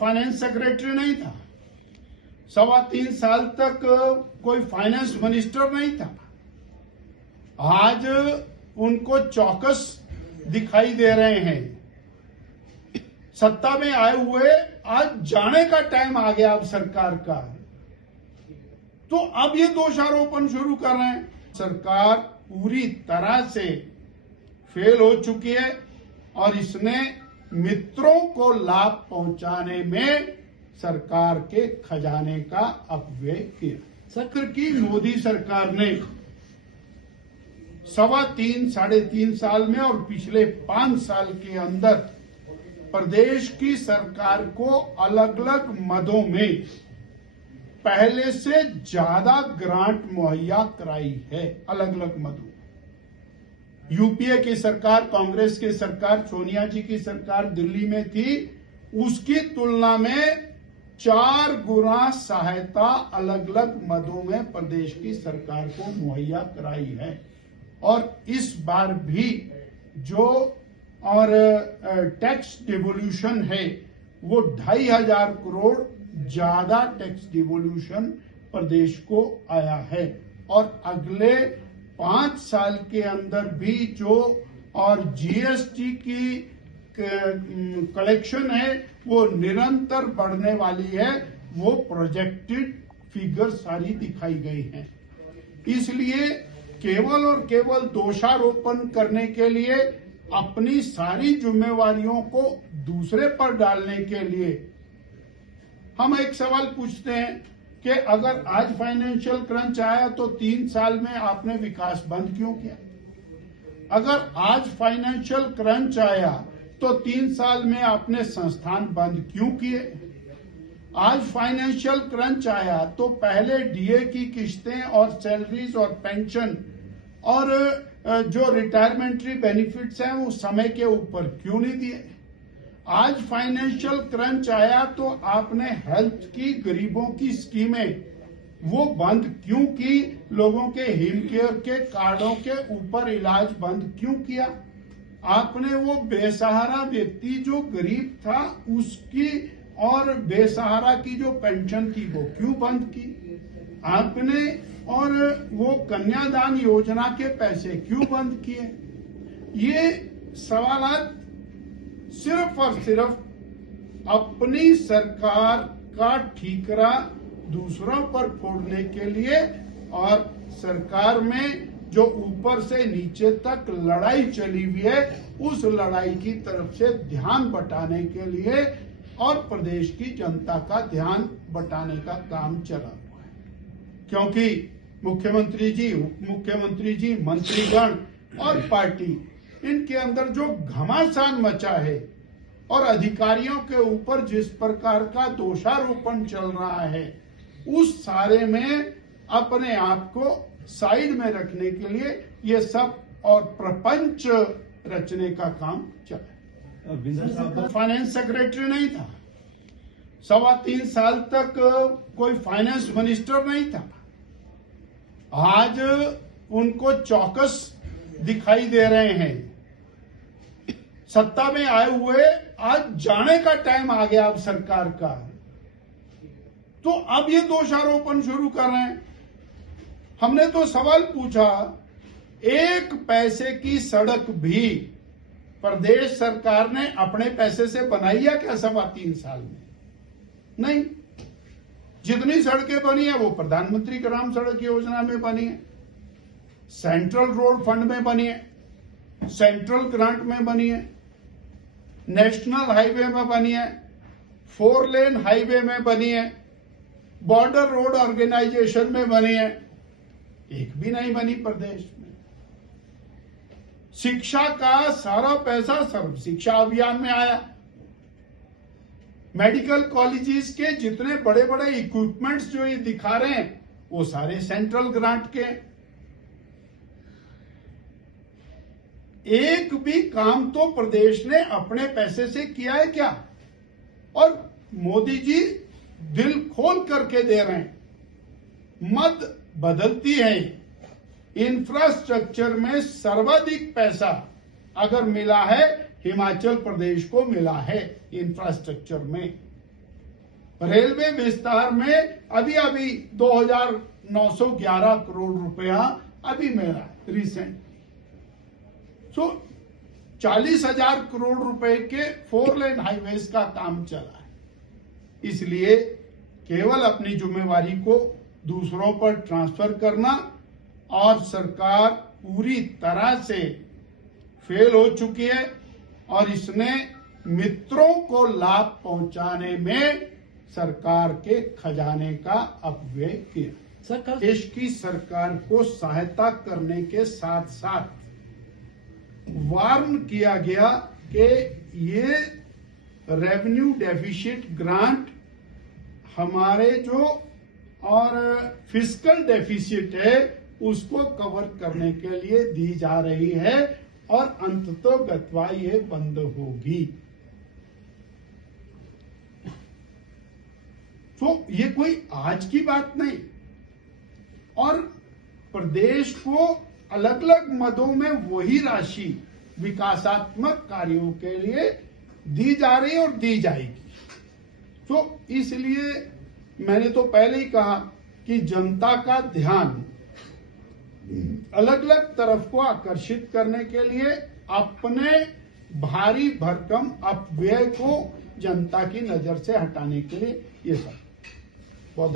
Finance secretary नहीं था, 3.25 साल तक कोई फाइनेंस मिनिस्टर नहीं था। आज उनको चौकस दिखाई दे रहे हैं। सत्ता में आए हुए आज जाने का टाइम आ गया अब सरकार का, तो अब ये दोषारोपण शुरू कर रहे हैं। सरकार पूरी तरह से फेल हो चुकी है और इसने मित्रों को लाभ पहुंचाने में सरकार के खजाने का अपव्यय किया। सत्र की मोदी सरकार ने 3.5 साल में और पिछले 5 साल के अंदर प्रदेश की सरकार को अलग अलग मदों में पहले से ज्यादा ग्रांट मुहैया कराई है। अलग अलग मदों, यूपीए की सरकार, कांग्रेस की सरकार, सोनिया जी की सरकार दिल्ली में थी, उसकी तुलना में 4 गुना सहायता अलग अलग मदों में प्रदेश की सरकार को मुहैया कराई है। और इस बार भी जो और टैक्स डिवोल्यूशन है वो 2,500 करोड़ ज्यादा टैक्स डिवोल्यूशन प्रदेश को आया है। और अगले 5 साल के अंदर भी जो और जीएसटी की कलेक्शन है वो निरंतर बढ़ने वाली है। वो प्रोजेक्टेड फिगर सारी दिखाई गई है। इसलिए केवल और केवल दोषारोपण करने के लिए, अपनी सारी जिम्मेवारियों को दूसरे पर डालने के लिए हम एक सवाल पूछते हैं कि अगर आज फाइनेंशियल क्रंच आया तो 3 साल में आपने विकास बंद क्यों किया? अगर आज फाइनेंशियल क्रंच आया तो 3 साल में आपने संस्थान बंद क्यों किए? आज फाइनेंशियल क्रंच आया तो पहले डीए की किस्तें और सैलरीज और पेंशन और जो रिटायरमेंटरी बेनिफिट्स हैं वो समय के ऊपर क्यों नहीं दिए? आज फाइनेंशियल क्रंच आया तो आपने हेल्थ की, गरीबों की स्कीमें वो बंद क्यों की? लोगों के हिम केयर के कार्डों के ऊपर इलाज बंद क्यों किया? आपने वो बेसहारा व्यक्ति जो गरीब था उसकी और बेसहारा की जो पेंशन थी वो क्यों बंद की? आपने और वो कन्यादान योजना के पैसे क्यों बंद किए? ये सवाल सिर्फ और सिर्फ अपनी सरकार का ठीकरा दूसरों पर फोड़ने के लिए और सरकार में जो ऊपर से नीचे तक लड़ाई चली हुई है उस लड़ाई की तरफ से ध्यान बटाने के लिए और प्रदेश की जनता का ध्यान बटाने का काम चला हुआ है। क्योंकि मुख्यमंत्री जी, उप मुख्यमंत्री जी, मंत्रीगण और पार्टी, इनके अंदर जो घमासान मचा है और अधिकारियों के ऊपर जिस प्रकार का दोषारोपण चल रहा है उस सारे में अपने आप को साइड में रखने के लिए ये सब और प्रपंच रचने का काम चला। फाइनेंस सेक्रेटरी नहीं था, 3.25 साल तक कोई फाइनेंस मिनिस्टर नहीं था। आज उनको चौकस दिखाई दे रहे हैं। सत्ता में आए हुए आज जाने का टाइम आ गया अब सरकार का, तो अब ये दोषारोपण शुरू कर रहे हैं। हमने तो सवाल पूछा, 1 पैसे की सड़क भी प्रदेश सरकार ने अपने पैसे से बनाई है क्या 3.25 साल में? नहीं। जितनी सड़कें बनी है वो प्रधानमंत्री ग्राम सड़क योजना में बनी है, सेंट्रल रोड फंड में बनी है, सेंट्रल ग्रांट में बनी है, नेशनल हाईवे में बनी है, 4 लेन हाईवे में बनी है, बॉर्डर रोड ऑर्गेनाइजेशन में बनी है। एक भी नहीं बनी प्रदेश में। शिक्षा का सारा पैसा सर्व शिक्षा अभियान में आया। मेडिकल कॉलेजेस के जितने बड़े बड़े इक्विपमेंट्स जो ये दिखा रहे हैं वो सारे सेंट्रल ग्रांट के। एक भी काम तो प्रदेश ने अपने पैसे से किया है क्या? और मोदी जी दिल खोल करके दे रहे हैं, मत बदलती है। इंफ्रास्ट्रक्चर में सर्वाधिक पैसा अगर मिला है हिमाचल प्रदेश को मिला है इंफ्रास्ट्रक्चर में। रेलवे विस्तार में अभी 2,911 करोड़ रुपया अभी मिला रिसेंट। सो 40,000 करोड़ रुपए के 4 लेन हाईवेज का काम चला है। इसलिए केवल अपनी जिम्मेवारी को दूसरों पर ट्रांसफर करना, और सरकार पूरी तरह से फेल हो चुकी है और इसने मित्रों को लाभ पहुंचाने में सरकार के खजाने का अपव्यय किया। देश की सरकार को सहायता करने के साथ साथ वार्न किया गया कि ये रेवेन्यू डेफिसिट ग्रांट हमारे जो और फिस्कल डेफिसिट है उसको कवर करने के लिए दी जा रही है और अंततोगत्वा ये बंद होगी। तो ये कोई आज की बात नहीं, और प्रदेश को अलग अलग मदों में वही राशि विकासात्मक कार्यों के लिए दी जा रही है और दी जाएगी। तो इसलिए मैंने तो पहले ही कहा कि जनता का ध्यान अलग अलग तरफ को आकर्षित करने के लिए अपने भारी भरकम अपव्यय को जनता की नजर से हटाने के लिए ये सब बहुत